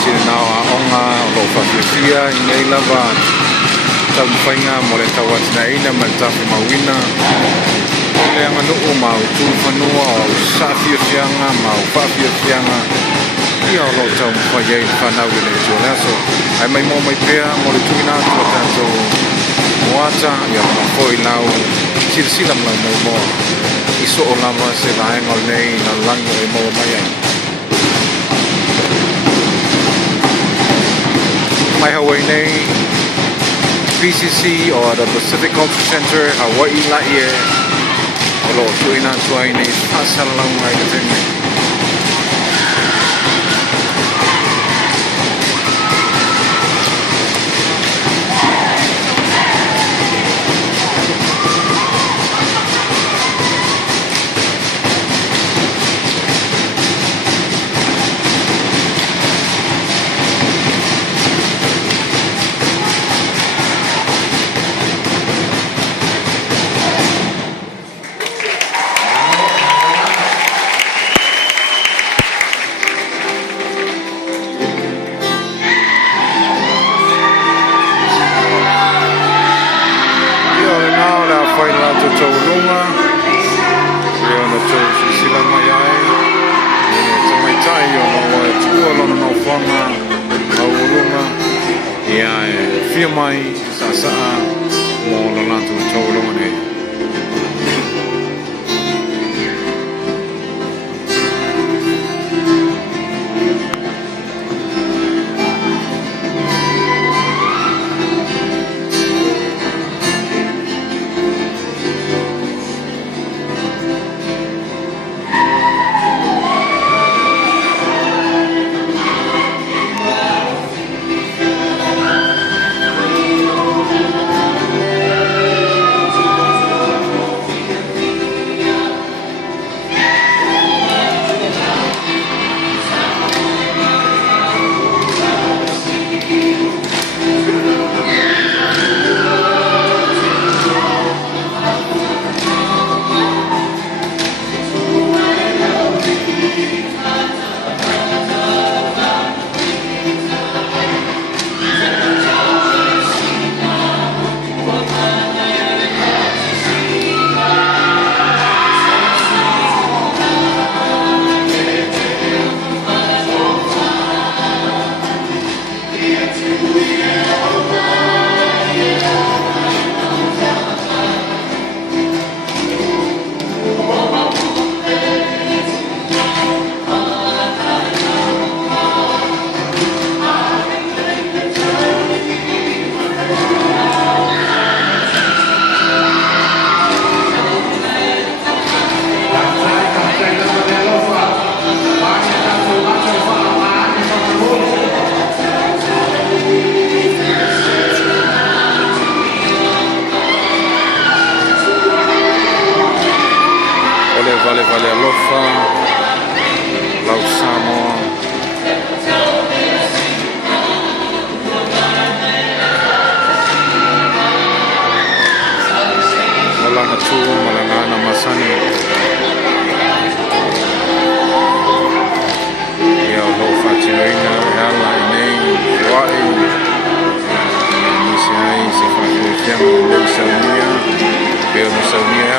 sila na onga o whawhiawhia I nei lava tau whainga mo le tau atina ina ma le tafu mawina o le anga nuu ma o tū whanua o sawhiawhianga ma o whawhiawhianga ia o lo tau whaiei whanau I le tū leaso ai mai mō mai pēr mo le tūina tua tātou moata ia ma fōi lau sila mlau mau moa I so o lava se laenga o nei na lango e moa mai ai mai Hawaii nei PCC or the Pacific Culture Center Hawaii la ie o lo tuina tuai nei pasalau mai ka tene Fia mai sa mo lo latu tau nei Vale alofa lau Samoa malanga tu malanga masani ia alofa tiraina ala nei wai nisi ai se fa fianga le saunia pero saunia